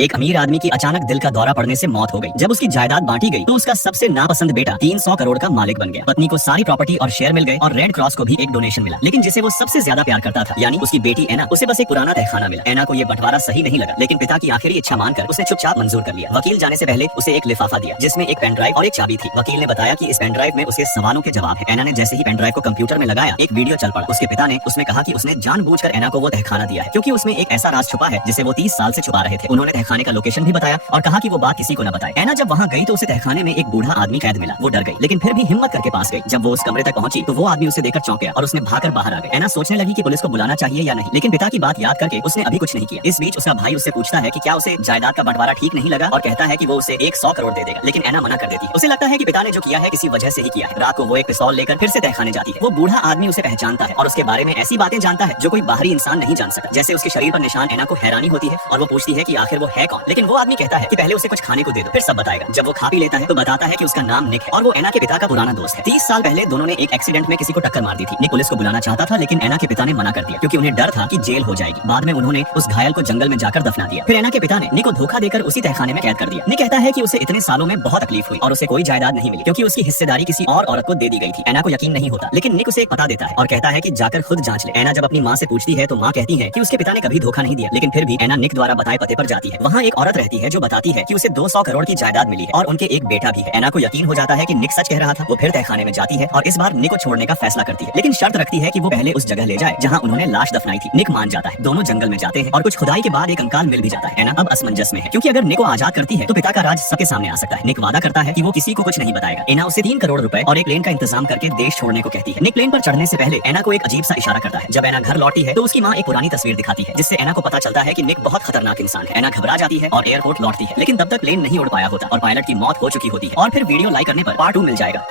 एक अमीर आदमी की अचानक दिल का दौरा पड़ने से मौत हो गई। जब उसकी जायदाद बांटी गई तो उसका सबसे नापसंद बेटा 300 करोड़ का मालिक बन गया। पत्नी को सारी प्रॉपर्टी और शेयर मिल गए और रेड क्रॉस को भी एक डोनेशन मिला। लेकिन जिसे वो सबसे ज्यादा प्यार करता था यानी उसकी बेटी एना, उसे बस एक पुराना तहखाना मिला। एना को ये बंटवारा सही नहीं लगा, लेकिन पिता की आखिरी इच्छा मानकर उसने चुपचाप मंजूर कर लिया। वकील जाने से पहले उसे एक लिफाफा दिया जिसमें एक पेन ड्राइव और एक चाबी थी। वकील ने बताया कि इस पेन ड्राइव में उसके सवालों के जवाब है। एना ने जैसे ही पेन ड्राइव को कंप्यूटर में लगाया, एक वीडियो चल पड़ा। उसके पिता ने उसमें कहा कि उसने जानबूझकर एना को वो तहखाना दिया है क्योंकि उसमें एक ऐसा राज छुपा है जिसे वो 30 साल से छुपा रहे थे। उन्होंने तहखाने का लोकेशन भी बताया और कहा कि वो बात किसी को न बताए। एना जब वहाँ गई तो उसे तहखाने में एक बूढ़ा आदमी कैद मिला। वो डर गई लेकिन फिर भी हिम्मत करके पास गई। जब वो उस कमरे तक पहुंची तो वो आदमी उसे देखकर चौंक गया और उसने भागकर बाहर आ गई। एना सोचने लगी कि पुलिस को बुलाना चाहिए या नहीं, लेकिन पिता की बात याद करके उसने अभी कुछ नहीं किया। इस बीच उसका भाई उससे पूछता है कि क्या उसे जायदाद का बंटवारा ठीक नहीं लगा और कहता है कि वो उसे 100 करोड़ दे देगा, लेकिन एना मना कर देती है। उसे लगता है कि पिता ने जो किया है किसी वजह से ही किया है। रात को वो एक पिस्तौल लेकर फिर से तहखाने जाती है। वो बूढ़ा आदमी उसे पहचानता है और उसके बारे में ऐसी बातें जानता है जो कोई बाहरी इंसान नहीं जान सकता। जैसे उसके शरीर पर निशान। एना को हैरानी होती है और वो पूछती है कि आखिर वो है कौन, लेकिन वो आदमी कहता है कि पहले उसे कुछ खाने को दे दो, फिर सब बताएगा। जब वो खा पी लेता है तो बताता है कि उसका नाम निक है और वो एना के पिता का पुराना दोस्त है। 30 साल पहले दोनों ने एक एक्सीडेंट में किसी को टक्कर मार दी थी। निक पुलिस को बुलाना चाहता था लेकिन एना के पिता ने मना कर दिया क्योंकि उन्हें डर था कि जेल हो जाएगी। बाद में उन्होंने उस घायल को जंगल में जाकर दफना दिया। फिर एना के पिता ने निक को धोखा देकर उसी तहखाने में कैद कर दिया। निक कहता है कि उसे इतने सालों में बहुत तकलीफ हुई और उसे कोई जायदाद नहीं मिली क्योंकि उसकी हिस्सेदारी किसी और औरत को दे दी गई थी। एना को यकीन नहीं होता, लेकिन निक उसे एक पता देता है और कहता है कि जाकर खुद जांच ले। एना जब अपनी माँ से पूछती है तो माँ कहती है कि उसके पिता ने कभी धोखा नहीं दिया, लेकिन फिर भी एना निक द्वारा बताए पते पर जाती है। वहाँ एक औरत रहती है जो बताती है कि उसे 200 करोड़ की जायदाद मिली है और उनके एक बेटा भी है। एना को यकीन हो जाता है कि निक सच कह रहा था। वो फिर तहखाने में जाती है और इस बार निक को छोड़ने का फैसला करती है, लेकिन शर्त रखती है कि वो पहले उस जगह ले जाए जहाँ उन्होंने लाश दफनाई थी। निक मान जाता है। दोनों जंगल में जाते हैं और कुछ खुदाई के बाद एक कंकाल मिल भी जाता है। एना अब असमंजस में है क्योंकि अगर निक को आजाद करती है तो पिता का राज सबके सामने आ सकता है। निक वादा करता है कि वो किसी को कुछ नहीं बताएगा। एना उसे 3 करोड़ रुपए और एक प्लेन का इंतजाम करके देश छोड़ने को कहती है। निक प्लेन पर चढ़ने से पहले एना को एक अजीब सा इशारा करता है। जब एना घर लौटी है तो उसकी माँ एक पुरानी तस्वीर दिखाती है जिससे एना को पता चलता है कि निक बहुत खतरनाक इंसान है। एना घबरा जाती है और एयरपोर्ट लौटती है, लेकिन तब तक प्लेन नहीं उड़ पाया होता और पायलट की मौत हो चुकी होती है। और फिर वीडियो लाइक करने पर पार्ट 2 मिल जाएगा।